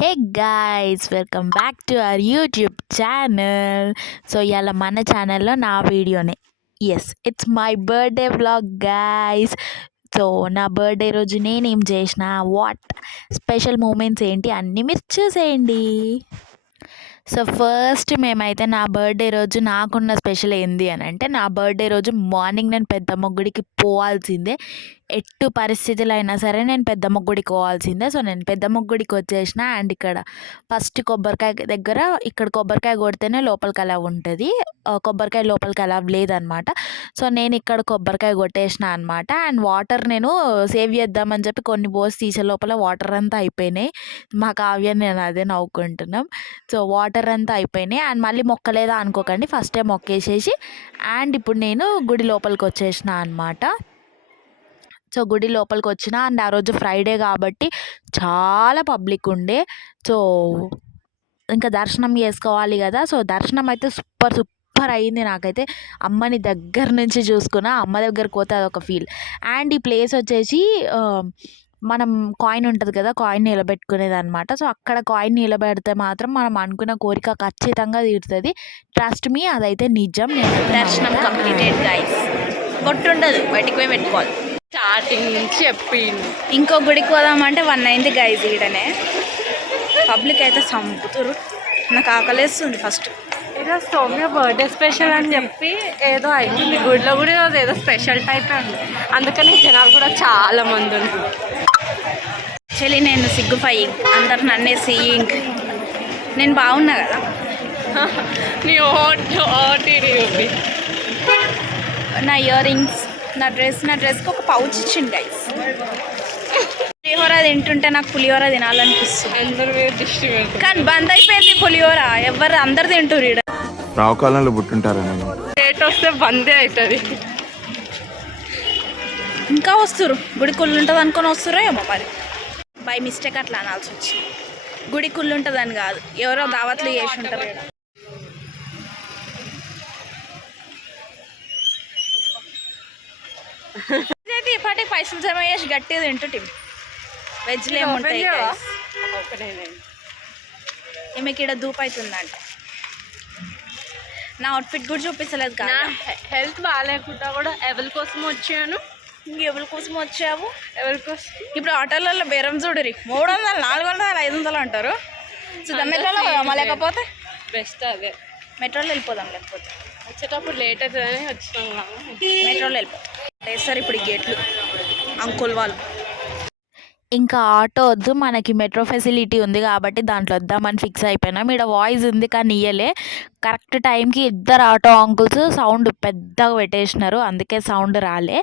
Hey guys, welcome back to our YouTube channel. So ఇవాళ మన ఛానల్లో నా వీడియోనే. Yes, it's my birthday vlog guys. So నా బర్త్డే రోజు నేనేం చేసిన, వాట్ స్పెషల్ మూమెంట్స్ ఏంటి అన్నీ మీరు చూసేయండి. సో ఫస్ట్ మేమైతే నా బర్త్డే రోజు నాకున్న స్పెషల్ ఏంది అని అంటే, నా బర్త్డే రోజు మార్నింగ్ నేను పెద్దమ్మ గుడికి పోవాల్సిందే. ఎట్టు పరిస్థితులు అయినా సరే నేను పెద్దమ్మ గుడికి పోవాల్సిందే. సో నేను పెద్దమ్మ గుడికి వచ్చేసిన. అండ్ ఇక్కడ ఫస్ట్ కొబ్బరికాయ దగ్గర ఇక్కడ కొబ్బరికాయ కొడితేనే లోపలికి అలా ఉంటుంది, కొబ్బరికాయ లోపలికి అలా లేదనమాట. సో నేను ఇక్కడ కొబ్బరికాయ కొట్టేసిన అనమాట. అండ్ వాటర్ నేను సేవ్ చేద్దామని చెప్పి కొన్ని పోసి తీసే లోపల వాటర్ అంతా అయిపోయినాయి. మా కావ్య నేను అదే నవ్వుకుంటున్నాం. సో వాటర్ అంతా అయిపోయినాయి. అండ్ మళ్ళీ మొక్కలేదా అనుకోకండి, ఫస్టే మొక్కేసేసి అండ్ ఇప్పుడు నేను గుడి లోపలికి వచ్చేసిన అనమాట. సో గుడి లోపలికి వచ్చిన. అండ్ ఆ రోజు ఫ్రైడే కాబట్టి చాలా పబ్లిక్ ఉండే. సో ఇంకా దర్శనం చేసుకోవాలి కదా. సో దర్శనం అయితే సూపర్ సూపర్ అయ్యింది. నాకైతే అమ్మని దగ్గర నుంచి చూసుకున్నా. అమ్మ దగ్గరకు పోతే అదొక ఫీల్. అండ్ ఈ ప్లేస్ వచ్చేసి మనం కాయిన్ ఉంటుంది కదా, కాయిన్ నిలబెట్టుకునేది అనమాట. సో అక్కడ కాయిన్ నిలబెడితే మాత్రం మనం అనుకున్న కోరిక ఖచ్చితంగా తీరుతుంది. ట్రస్ట్ మీ, అదైతే నిజం. దర్శనం కంప్లీటెడ్ గైస్. కొట్టుండదు, బయటికి పోయి పెట్టుకోవాలి. స్టార్టింగ్ నుంచి చెప్పింది. ఇంకో గుడికి పోదామంటే 1 అయింది గైస్. ఈడనే పబ్లిక్ అయితే చంపుతురు. నాకు ఆకలేస్తుంది. ఫస్ట్ ఏదో సౌమ్య బర్త్డే స్పెషల్ అని చెప్పి ఏదో అయింది గుడిలో కూడా, ఈరోజు ఏదో స్పెషల్ టైప్ అండి. అందుకని జనాలు కూడా చాలా మంది ఉంటారు. యాక్చువల్లీ నేను సిగ్గుఫైయింగ్, అందరు నన్నే సీయింగ్. నేను బాగున్నా కదా. నీ ఓటీ నా ఇయర్ రింగ్స్, నా డ్రెస్కి ఒక పౌచ్ ఇచ్చింది గైస్. పులిహోర తింటుంటే నాకు పులిహోర తినాలనిపిస్తుంది. అందరూ దిష్టి పెడతారు. కానీ బంద్ అయిపోయింది పులిహోర. ఎవరు అందరు తింటారు ఈడ. రావుకాలంలో పుట్టుంటారా నేను. డేట్ వస్తే బందే అవుతుంది. ఇంకా వస్తురు. గుడి కుళ్ళు ఉంటుంది అనుకొని వస్తురో ఏమో మరి. బై మిస్టేక్ అట్లా అనాల్సి వచ్చింది. గుడి కుళ్ళు ఉంటుందని కాదు, ఎవరో దావత్లు చేసి ఉంటారు ఈడ. ఇప్పటికి పైసలు జమ చేసి గట్టిగా తింటు. వెజ్లో ఏముంటాయి ఈమెకి ఇక్కడ ధూప్ అవుతుందంట. నా అవుట్ఫిట్ కూడా చూపిస్తలేదు నా కదా. హెల్త్ బాగాలేకుండా కూడా ఎవరి కోసం వచ్చాను. ఎవరి కోసం వచ్చావు? ఎవరి కోసం ఇప్పుడు ఆటోలలో బేరం చూడరి 300, 400, 500 అంటారు. చూద్దాం మెట్రోలో పోదామా, లేకపోతే బెస్ట్ అదే. మెట్రోలో వెళ్ళిపోదాం. లేకపోతే వచ్చేటప్పుడు లేట్ అవుతుందని వచ్చినాం. మెట్రోలో వెళ్ళిపోతాం. వేస్తారు ఇప్పుడు ఈ గేట్లు అంకుల్ వాళ్ళు. ఇంకా ఆటో వద్దు, మనకి మెట్రో ఫెసిలిటీ ఉంది కాబట్టి దాంట్లో వద్దామని ఫిక్స్ అయిపోయినాం. ఇక్కడ వాయిస్ ఉంది కానీ ఇయ్యలే. కరెక్ట్ టైంకి ఇద్దరు ఆటో అంకుల్స్ సౌండ్ పెద్దగా పెట్టేసినారు, అందుకే సౌండ్ రాలే.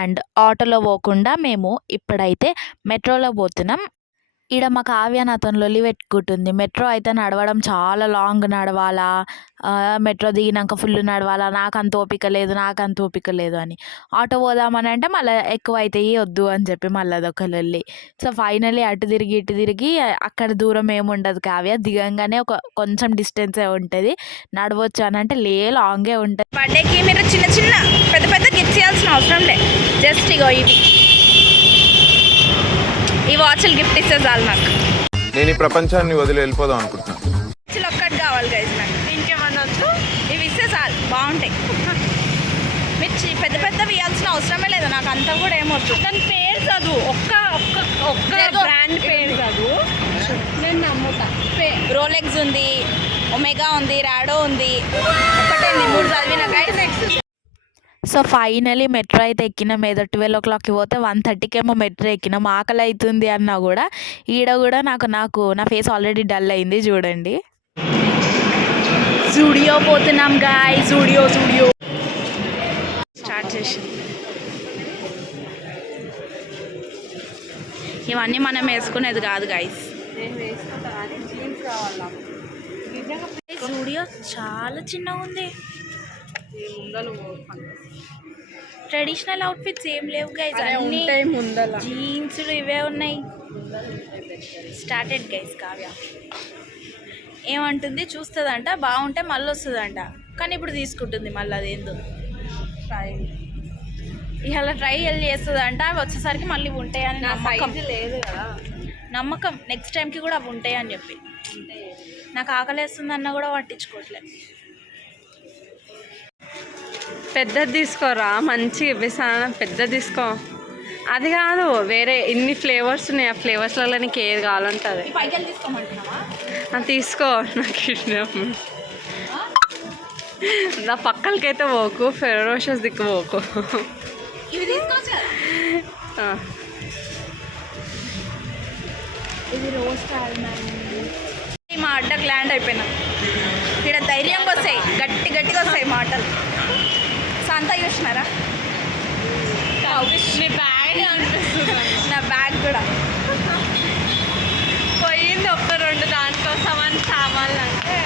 అండ్ ఆటోలో పోకుండా మేము ఇప్పుడైతే మెట్రోలో పోతున్నాం. ఈడ మా కావ్య నాతో లొల్లి పెట్టుకుంటుంది. మెట్రో అయితే నడవడం చాలా లాంగ్ నడవాలా, మెట్రో దిగినాక ఫుల్ నడవాలా, నాకు అంత ఓపిక లేదు అని. ఆటో పోదామని అంటే మళ్ళీ ఎక్కువ అవుతాయి, వద్దు అని చెప్పి మళ్ళీ అదొక లొల్లి. సో ఫైనలీ అటు తిరిగి అక్కడ దూరం ఏముండదు. కావ్య దిగంగానే కొంచెం డిస్టెన్సే ఉంటుంది, నడవచ్చు అని అంటే లాంగే ఉంటుంది. బర్త్డేకి మీరు చిన్న చిన్న పెద్ద పెద్ద గిఫ్ట్స్ ఇవ్వాల్సిన అవసరం లే. జస్ట్ ఇగో ఇవి, ఈ వాచ్లు గిఫ్ట్ ఇస్తే చాలు నాకు. నేను ఈ ప్రపంచాన్ని వదిలి వెళ్ళిపోదాం అనుకుంటున్నాను. వాచ్లు ఒక్కటి కావాలి గైస్ నాకు. ఇంకేమన్నా వచ్చు? ఇవి ఇస్తే చాలు, బాగుంటాయి. మీరు పెద్ద పెద్దవి ఇవ్వాల్సిన అవసరమే లేదు. నాకు అంతా కూడా ఏమొచ్చు. దాని పేరు చదువు, ఒక్క ఏదో బ్రాండ్ పేరు చదువు, నేను నమ్ముతా. రోలెక్స్ ఉంది, ఒమేగా ఉంది, రాడో ఉంది. ఒకటే 3 చదివిన guys. Next so finally metro అయితే ఎక్కినాం. ఏదో 12 o'clockకి పోతే 1:30కి ఏమో మెట్రో ఎక్కినాం. ఆకలి అవుతుంది అన్నా కూడా ఈడ కూడా నాకు నా ఫేస్ ఆల్రెడీ డల్ అయింది చూడండి. జూడియో పోతున్నాం గాయ్. జూడియో స్టార్ట్ చేసి ఇవన్నీ మనం వేసుకునేది కాదు గైస్. నేను వేసుకుంటా కానీ జీన్స్ కావాలా. జూడియో చాలా చిన్నగా ఉంది. ముందలు ట్రెడిషనల్ అవుట్ఫిట్స్ ఏం లేవు గైస్. అన్ని ఉంటాయి ముందల. జీన్స్ ఇవే ఉన్నాయి. Started guys. కావ్య ఏమంటుంది, చూస్తుందంట, బాగుంటే మళ్ళీ వస్తుందంట. కానీ ఇప్పుడు తీసుకుంటుంది మళ్ళీ. అదేందో ఇలా ట్రై చేస్తుందంట. వచ్చేసరికి మళ్ళీ ఉంటాయని నా నమ్మకం సైజు లేదు కదా. నమ్మకం నెక్స్ట్ టైంకి కూడా అవి ఉంటాయి అని చెప్పి. నాకు ఆకలేస్తుంది అన్న కూడా పట్టించుకోవట్లేదు. పెద్దది తీసుకోరా, మంచి విసాన పెద్దది తీసుకో. అది కాదు, వేరే ఇన్ని ఫ్లేవర్స్ ఉన్నాయి, ఆ ఫ్లేవర్స్లలో నీకు ఏది కావాలంటుంది పైకి తీసుకోమంటున్నావా? అది తీసుకో. నాకు ఇష్టం. నా పక్కలకైతే పోకు, ఫెరోషస్ దిక్కు పోకు. ఇవి తీసుకోవచ్చు కదా. ఇది రోస్ట్ ఆల్మండ్. మా అడ్డకు ల్యాండ్ అయిపోయినా. ఇక్కడ ధైర్యంగా వస్తాయి, గట్టిగా వస్తాయి మాటలు. సంతా చూసినారా? నీ బ్యాగ్ అనిపిస్తుంది. నా బ్యాగ్ కూడా పోయింది 1-2 దానికోసం అని సామాన్లు అంటే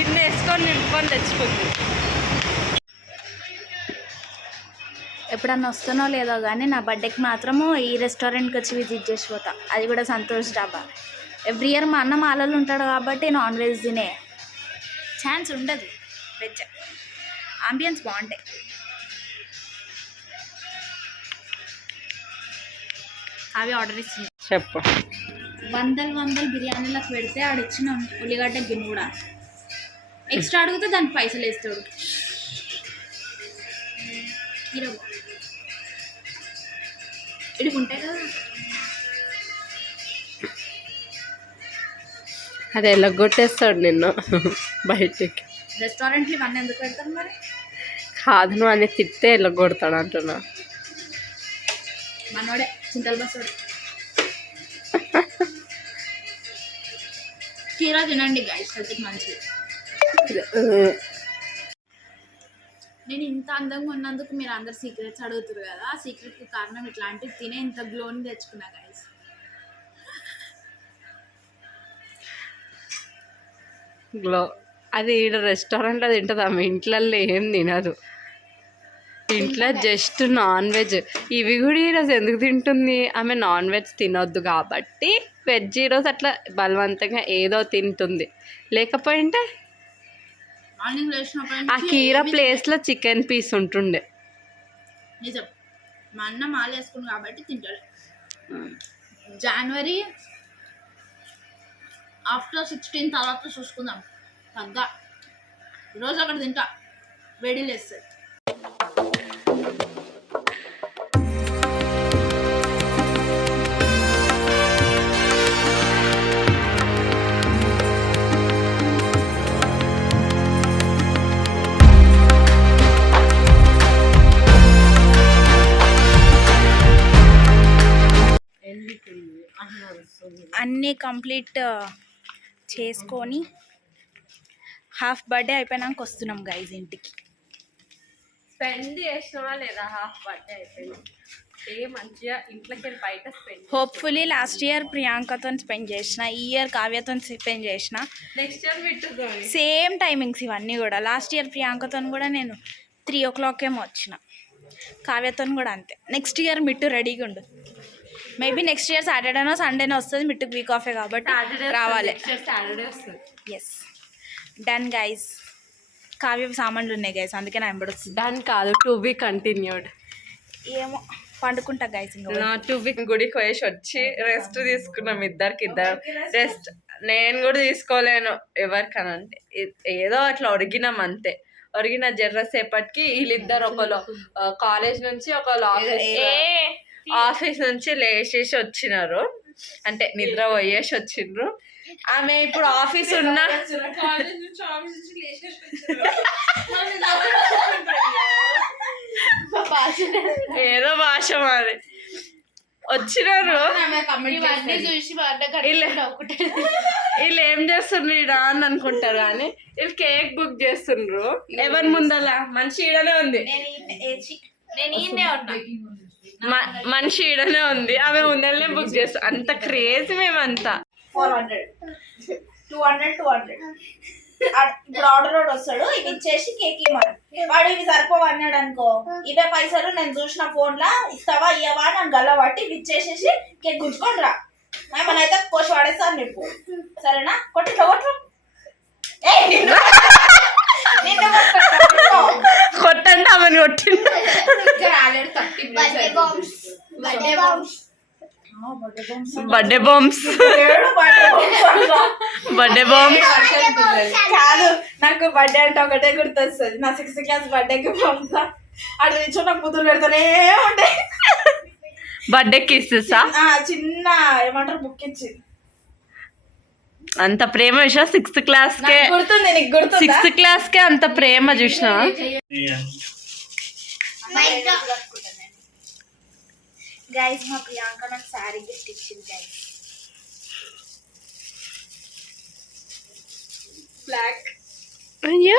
ఇన్ని వేసుకొని నింపుకొని తెచ్చుకుంది. ఎప్పుడన్నా వస్తానో లేదో కానీ నా బర్త్డేకి మాత్రము ఈ రెస్టారెంట్కి వచ్చి విజిట్ చేసి పోతా. అది కూడా సంతోష్ డాబా. ఎవ్రీ ఇయర్ మా అన్న మాలలు ఉంటాడు కాబట్టి నాన్ వెజ్ తినే ఛాన్స్ ఉండదు. వెజ్ ఆంబియన్స్ బాగుంటాయి. అవి ఆర్డర్ ఇస్తుంది. చెప్పు. 100 బిర్యానీలకు పెడితే ఆడిచ్చిన ఉల్లిగడ్డ గిన్నె కూడా ఎక్స్ట్రా అడిగితే దానికి పైసలు వేస్తాడు. ఇడుకుంటాయి కదా. అది ఎలా కొట్టేస్తాడు నిన్ను బయటికి. రెస్టారెంట్లు ఇవన్నీ ఎందుకు పెడతారు మరి? కాదు, నువ్వు అని తిట్టే ఎలా కొడతాడు అంటున్నా. మనోడే చింతల బస్సోడే. కీరా తినండి గైస్, హెల్త్కి మంచిది. నేను ఇంత అందంగా ఉన్నందుకు మీరు అందరు సీక్రెట్స్ అడుగుతారు కదా. ఆ సీక్రెట్కి కారణం ఇట్లాంటివి తినే ఇంత గ్లోని తెచ్చుకున్నా గైస్. గ్లో అది ఈడ రెస్టారెంట్లో తింటుంది, ఆమె ఇంట్లల్లో ఏం తినదు. ఇంట్లో జస్ట్ నాన్ వెజ్. ఇవి కూడా ఈరోజు ఎందుకు తింటుంది, ఆమె నాన్ వెజ్ తినొద్దు కాబట్టి వెజ్ ఈరోజు అట్లా బలవంతంగా ఏదో తింటుంది. లేకపోయింటే మార్నింగ్ లేచినప్పుడు ఆ కీరా ప్లేస్లో చికెన్ పీస్ ఉంటుండే. నిజం, మా అన్న మాల వేసుకుని కాబట్టి తింటాడు. జనవరి ఆఫ్టర్ 16 తర్వాత చూసుకుందాం. తగ్గ రోజు అక్కడ తింటా, వేడి లేస్తుంది. అన్నీ కంప్లీట్ చేసుకొని హాఫ్ బర్త్డే అయిపోయినాక వస్తున్నాం గైజ్ ఇంటికి. స్పెండ్ చేసినావా లేదా? హాఫ్ బర్త్డే అయిపోయింది, మంచిగా ఇంట్లోకి వెళ్ళి బయట స్పెండ్. హోప్ఫుల్లీ లాస్ట్ ఇయర్ ప్రియాంకతో స్పెండ్ చేసిన, ఈ ఇయర్ కావ్యతో స్పెండ్ చేసిన. నెక్స్ట్ ఇయర్ విట్టుకో. సేమ్ టైమింగ్స్ ఇవన్నీ కూడా. లాస్ట్ ఇయర్ ప్రియాంకతో కూడా నేను 3 o'clock ఏమో వచ్చిన, కావ్యతో కూడా అంతే. నెక్స్ట్ ఇయర్ మిట్టు రెడీగా ఉండు. మేబీ నెక్స్ట్ ఇయర్ సాటర్డేనో సండేనో వస్తుంది. మిట్టుకు వీక్ ఆఫే కాబట్టి రావాలి. సాటర్డే వస్తుంది. Yes, done guys. కావ్య సామాన్లు ఉన్నాయి గైస్, అందుకే నా ఎంబడి వస్తుంది. డన్ కాదు, టు బి కంటిన్యూడ్. ఏమో పండుకుంటా గైస్. ఇంకా 2 week గుడికి పోయేసి వచ్చి రెస్ట్ తీసుకున్నాం ఇద్దరు. రెస్ట్ నేను కూడా తీసుకోలేను ఎవరికనంటే, ఏదో అట్లా ఒరిగినాం అంతే. ఒరిగిన జర్రసేపటికి వీళ్ళిద్దరు ఒకళ్ళు కాలేజ్ నుంచి ఒకళ్ళు ఆఫీస్ నుంచి లేచేసి వచ్చినారు, అంటే నిద్ర పోయేసి వచ్చిండ్రు. ఆమె ఇప్పుడు ఆఫీస్ ఉన్న ఏదో భాష మాది వచ్చినారు. వీళ్ళు ఏం చేస్తుండ్రు ఈడ అని అనుకుంటారు కానీ వీళ్ళు కేక్ బుక్ చేస్తుండ్రు. ఎవరి ముందల మనిషి ఈడనే ఉంది, మనిషి ఈడనే ఉంది, ఆమె ముందరనే బుక్ చేస్తాం. అంత క్రేజ్ మేమంతా. 400 200 200 ఇప్పుడు ఆర్డర్ వాడు వస్తాడు, ఇవి ఇచ్చేసి కేక్ ఇవ్వమని. వాడు ఇవి సరిపోవు అన్నాడు అనుకో, ఇవే పైసలు నేను చూసిన ఫోన్ లా ఇస్తావా ఇవ్వవా అని గల్ల పట్టి ఇవి ఇచ్చేసేసి కేక్ గుంజుకొని రా. మనైతే కోసి వాడేస్తా అని చెప్పు, సరేనా? కొట్టి కొట్టు కొట్టండి ఆమెను కొట్టింది. బర్త్డే బాంబ్స్ బర్త్డే బాంబ్స్ కాదు, నాకు బర్త్డే అంటే ఒకటే గుర్తొస్తుంది. నా 6th క్లాస్ బర్త్డేకి పంపుతా అటు నుంచి నాకు బుద్ధులు పెడతానే ఉండే. బర్త్డేకి ఇస్తా చిన్న ఏమంటారు బుక్ ఇచ్చి. అంత ప్రేమ చూసినా 6th క్లాస్ కే, గుర్తుంది నీకు? గుర్తుంది 6th క్లాస్ కే అంత ప్రేమ చూసినా. గైస్ మా ప్రియాంక నాకు శారీ గిఫ్ట్ ఇచ్చింది గైస్. బ్లాక్ అయ్యో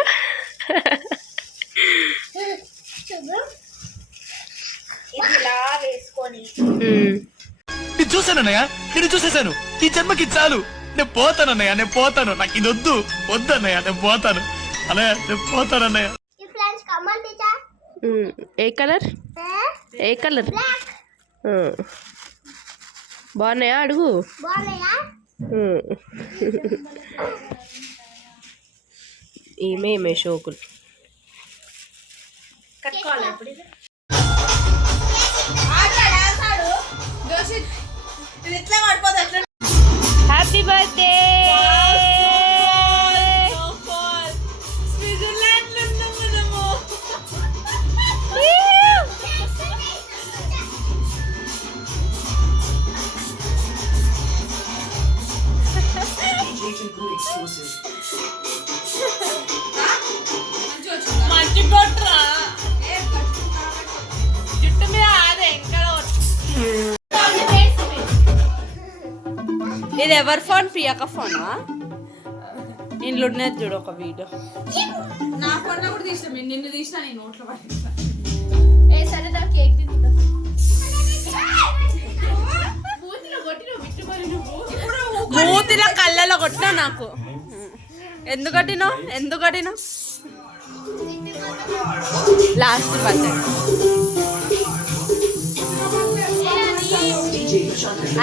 ఇది ఇలా వేసుకొని ఇది చూసానన్నయ్య, ఇది చూసేసాను. ఈ జన్మకి చాలు. నేను పోతానన్నయ్య, నేను పోతాను. నాకు ఇది వద్దు, వద్దన్నయ్య, నేను పోతాను అన్నయ్య, నేను పోతానన్నయ్య. ఏ కలర్? ఏ కలర్? బాగున్నాయా అడుగు. ఈమె షోకులు కట్టుకోవాలి. ఎప్పుడు ఇది ఇట్లా పడిపోతుంది. ఎట్లా హ్యాపీ బర్త్డే. మంచి కొట్రా జుట్టు మీద ఆదే ఇంకా. ఇది ఎవరి ఫోన్? ప్రియాక ఫోనా? ఇంట్లో ఉన్నది చూడు ఒక వీడియో. నా ఫోన్ కూడా తీసిన, నిన్ను తీసిన, నేను నోట్లో పట్టిస్తా. సరే నా కేక్ తింటా. మూతిలో కళ్ళలో కొట్టినా నాకు. ఎందుకు కొట్టినావు? లాస్ట్ బర్త్డే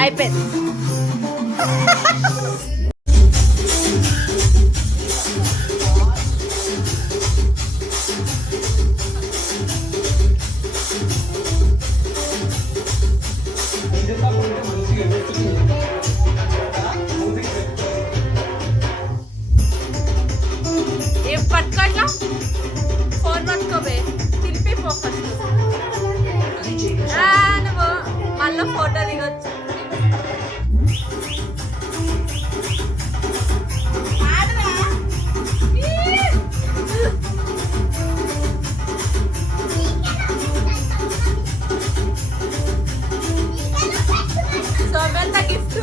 అయిపోయింది. ఏం పట్టుకోట్లా? Phone పట్టుకోవే, తిరిపిపో first. నువ్వు మళ్ళీ ఫోటో దిగొచ్చు. సోమెంత గిఫ్ట్.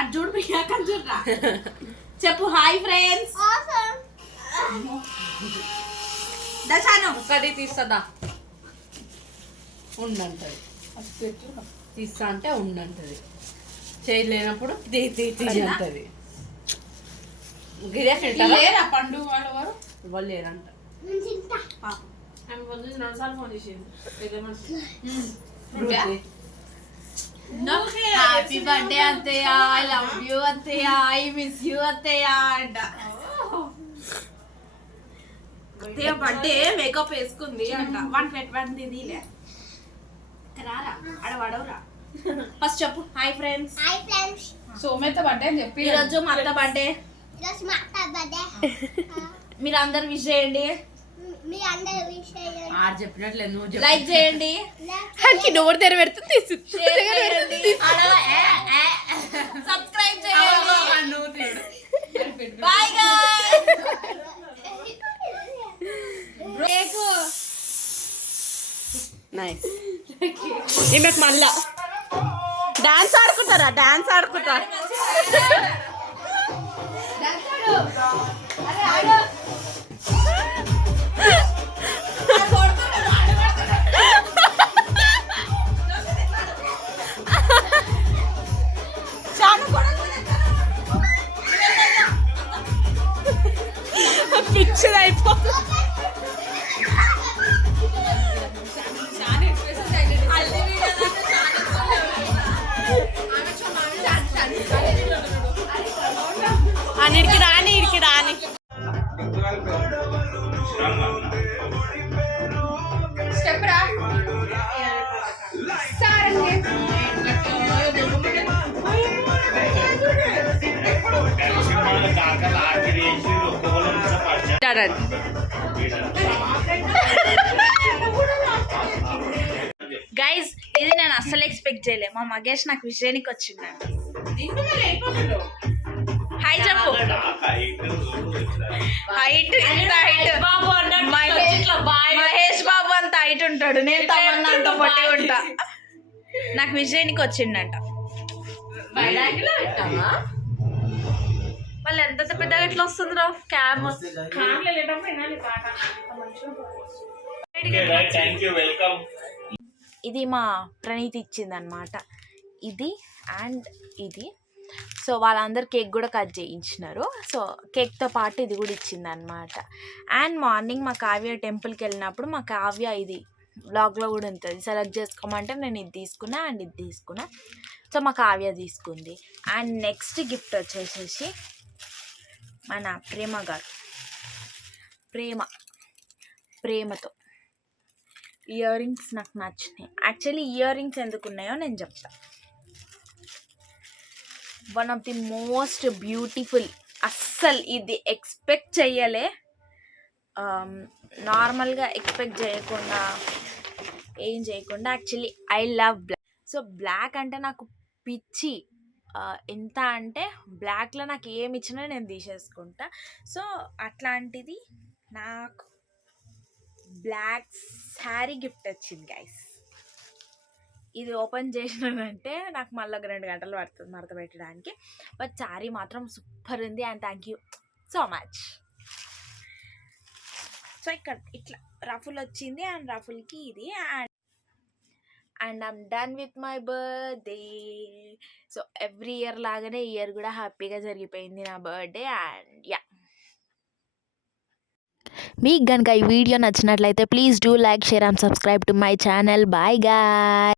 అటు చూడు ప్రియాంక, చూడరా. చెప్పు హాయ్ ఫ్రెండ్స్. దశాను ఒకటి తీస్తుందా? ఉండంటది. తీస్తా అంటే ఉండంటది. చేయలేనప్పుడు తీయంటది. గిరే ఫిల్టర్ లేరా పండు వాళ్ళు వారు ఇవ్వాలి లేరంట. ఆమె పొద్దు 2 సార్లు ఫోన్ చేసింది. హ్యాపీ బర్త్డే అత్తయ్య, ఐ లవ్ యూ అత్తయ్య, ఐ మిస్ యూ అత్తయ్య అంట. అత్తయ్య బర్త్డే మేకప్ వేసుకుంది అంట. 120 తీలే రారా ఆడ వడవరా. ఫస్ట్ చెప్పు హాయ్ ఫ్రెండ్స్. హాయ్ ఫ్రెండ్స్, సోమేత బర్త్డే అని చెప్పి ఈరోజు మా అత్త బర్త్డే. ఈరోజు మా అత్త బర్త్డే. మీరు అందరు విష్ చేయండి. ఆడు చెప్పినట్లే నువ్వు చెప్పు. లైక్ చేయండి, నోరు తెరబెడుతూ తీసి షేర్ చేయండి, సబ్స్క్రైబ్ చేయండి. బాయ్ నైస్. ఈమెకు మళ్ళా డాన్స్ ఆడుకుంటారా? డాన్స్ ఆడుకుంటారా? పిక్చర్ అయిపోతుంది. అన్నిటికి రాని ఇడికి రాని. గైస్, ఇది నేను అస్సలు ఎక్స్పెక్ట్ చేయలే. మా మగేష్ నాకు విషయానికి వచ్చిందండి. హై చెప్పు. హైట్ ఇంత హైట్ మహేష్ బాబు అంత హైట్ ఉంటాడు, నేను తమన్నా అంత పొట్టి ఉంటా. నాకు విషయానికి వచ్చిండంట. వాళ్ళు ఎంత పెద్దగా ఎట్లా వస్తుంది రా క్యామ్? ఇది మా ప్రణీత్ ఇచ్చిందనమాట, ఇది అండ్ ఇది. సో వాళ్ళందరూ కేక్ కూడా కట్ చేయించినారు. సో కేక్తో పాటు ఇది కూడా ఇచ్చిందనమాట. అండ్ మార్నింగ్ మా కావ్య టెంపుల్కి వెళ్ళినప్పుడు మా కావ్య ఇది బ్లాగ్లో కూడా ఉంటుంది, సెలెక్ట్ చేసుకోమంటే నేను ఇది తీసుకున్నా అండ్ ఇది తీసుకున్నా. సో మా కావ్య తీసుకుంది. అండ్ నెక్స్ట్ గిఫ్ట్ వచ్చేసేసి మన ప్రేమ గారు ప్రేమతో ఇయర్ రింగ్స్ నాకు నచ్చినాయి. యాక్చువల్లీ ఇయర్ రింగ్స్ ఎందుకు ఉన్నాయో నేను చెప్తా. One of the most beautiful, అస్సలు ఇది ఎక్స్పెక్ట్ చెయ్యలే, నార్మల్గా ఎక్స్పెక్ట్ చేయకుండా ఏం చేయకుండా actually I love black. So black అంటే నాకు పిచ్చి. ఎంత అంటే బ్లాక్లో నాకు ఏమి ఇచ్చినా నేను తీసేసుకుంటా. సో అట్లాంటిది నాకు బ్లాక్ శారీ గిఫ్ట్ వచ్చింది గైస్. ఇది ఓపెన్ చేసినానంటే నాకు మళ్ళీ ఒక 2 గంటలు పడుతుంది మడత పెట్టడానికి. బట్ శారీ మాత్రం సూపర్ ఉంది and thank you so much. So ఇక్కడ ఇట్లా రఫుల్ వచ్చింది అండ్ రఫుల్కి ఇది and I'm done with my birthday. So every year లాగానే ఈ ఇయర్ కూడా హ్యాపీగా జరిగిపోయింది నా బర్త్డే. అండ్ యా, మీకు కనుక ఈ వీడియో నచ్చినట్లయితే please do like, share and subscribe to my channel. Bye guy.